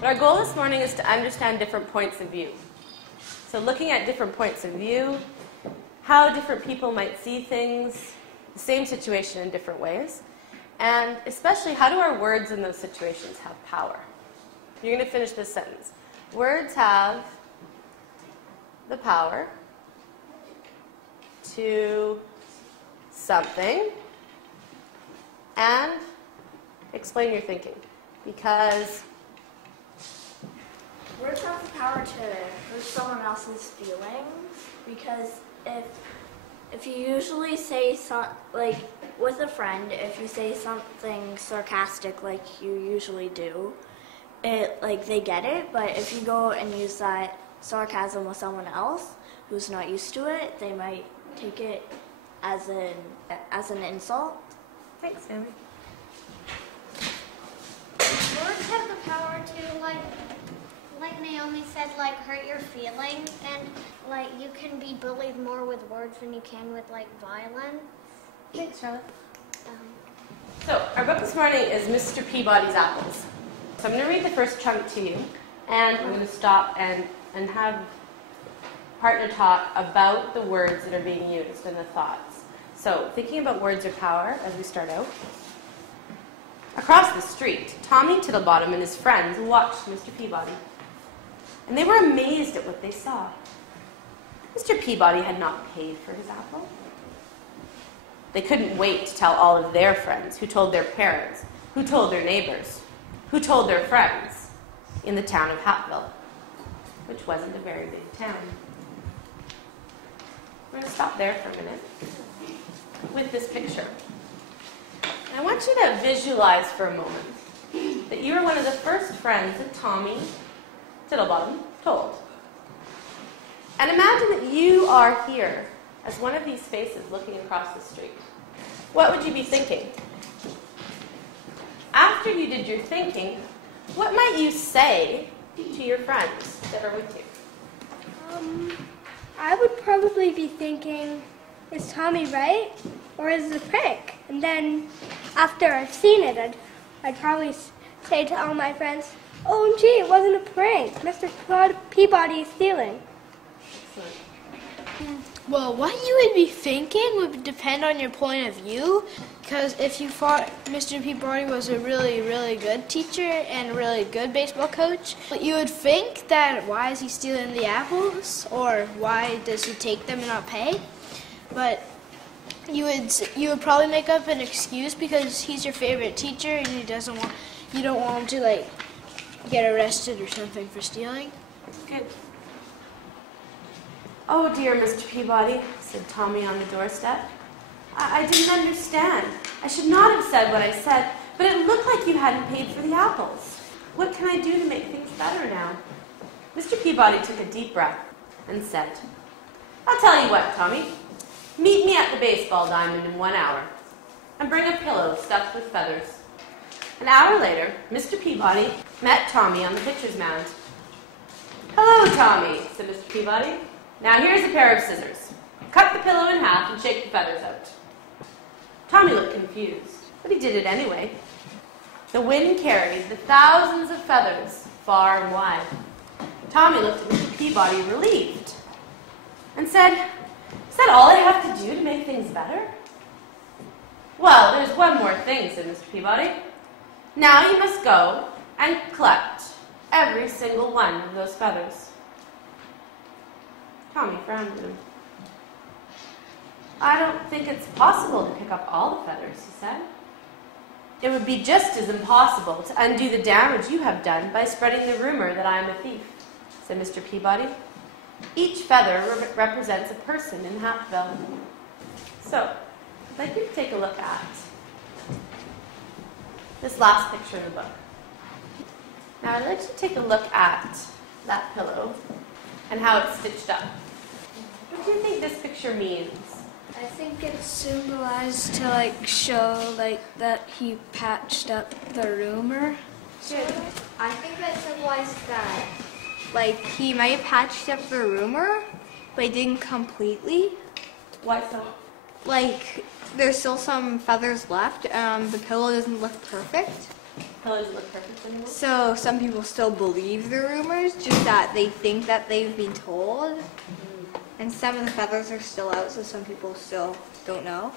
But our goal this morning is to understand different points of view. So looking at different points of view, how different people might see things, the same situation in different ways, and especially how do our words in those situations have power. You're going to finish this sentence. Words have the power to something, and explain your thinking. Because words have the power to hurt someone else's feelings, because if you usually say like with a friend, if you say something sarcastic like you usually do, they get it. But if you go and use that sarcasm with someone else who's not used to it, they might take it as an insult. Thanks, Sammy. Words have the power to, like Naomi said, hurt your feelings, and you can be bullied more with words than you can with violence. Thanks, Charlotte. So our book this morning is Mr. Peabody's Apples. So I'm going to read the first chunk to you, and I'm going to stop and have partner talk about the words that are being used and the thoughts. So thinking about words or power as we start out. Across the street, Tommy Tittlebottom and his friends watched Mr. Peabody, and they were amazed at what they saw. Mr. Peabody had not paid for his apple. They couldn't wait to tell all of their friends, who told their parents, who told their neighbors, who told their friends in the town of Hattville, which wasn't a very big town. We're going to stop there for a minute with this picture. I want you to visualize for a moment that you are one of the first friends that Tommy Tittlebottom told. And imagine that you are here as one of these faces looking across the street. What would you be thinking? After you did your thinking, what might you say to your friends that are with you? I would probably be thinking, is Tommy right? Or is it a prank? And then after I've seen it, I'd probably say to all my friends, OMG, it wasn't a prank. Mr. Peabody is stealing. Well, what you would be thinking would depend on your point of view, because if you thought Mr. Peabody was a really, really good teacher and a really good baseball coach, you would think that why is he stealing the apples, or why does he take them and not pay? But you would probably make up an excuse because he's your favorite teacher and you don't want him to get arrested or something for stealing. Good. Oh dear, Mr. Peabody, said Tommy on the doorstep. I didn't understand. I should not have said what I said, but it looked like you hadn't paid for the apples. What can I do to make things better now? Mr. Peabody took a deep breath and said, I'll tell you what, Tommy. Meet me at the baseball diamond in 1 hour and bring a pillow stuffed with feathers. An hour later, Mr. Peabody met Tommy on the pitcher's mound. Hello, Tommy, said Mr. Peabody. Now here's a pair of scissors. Cut the pillow in half and shake the feathers out. Tommy looked confused, but he did it anyway. The wind carried the thousands of feathers far and wide. Tommy looked at Mr. Peabody relieved and said, Is that all I have to do to make things better? Well, there's one more thing, said Mr. Peabody. Now you must go and collect every single one of those feathers. Tommy frowned at him. I don't think it's possible to pick up all the feathers, he said. It would be just as impossible to undo the damage you have done by spreading the rumor that I am a thief, said Mr. Peabody. Each feather represents a person in Hattville. So, I'd like you to take a look at this last picture in the book. Now, I'd like you to take a look at that pillow and how it's stitched up. What do you think this picture means? I think it's symbolized to show that he patched up the rumor. Good. I think that symbolizes that He might have patched up the rumor, but he didn't completely. Why so? There's still some feathers left. The pillow doesn't look perfect. Colors look perfect anymore. So some people still believe the rumors, just that they think that they've been told. And some of the feathers are still out, so some people still don't know.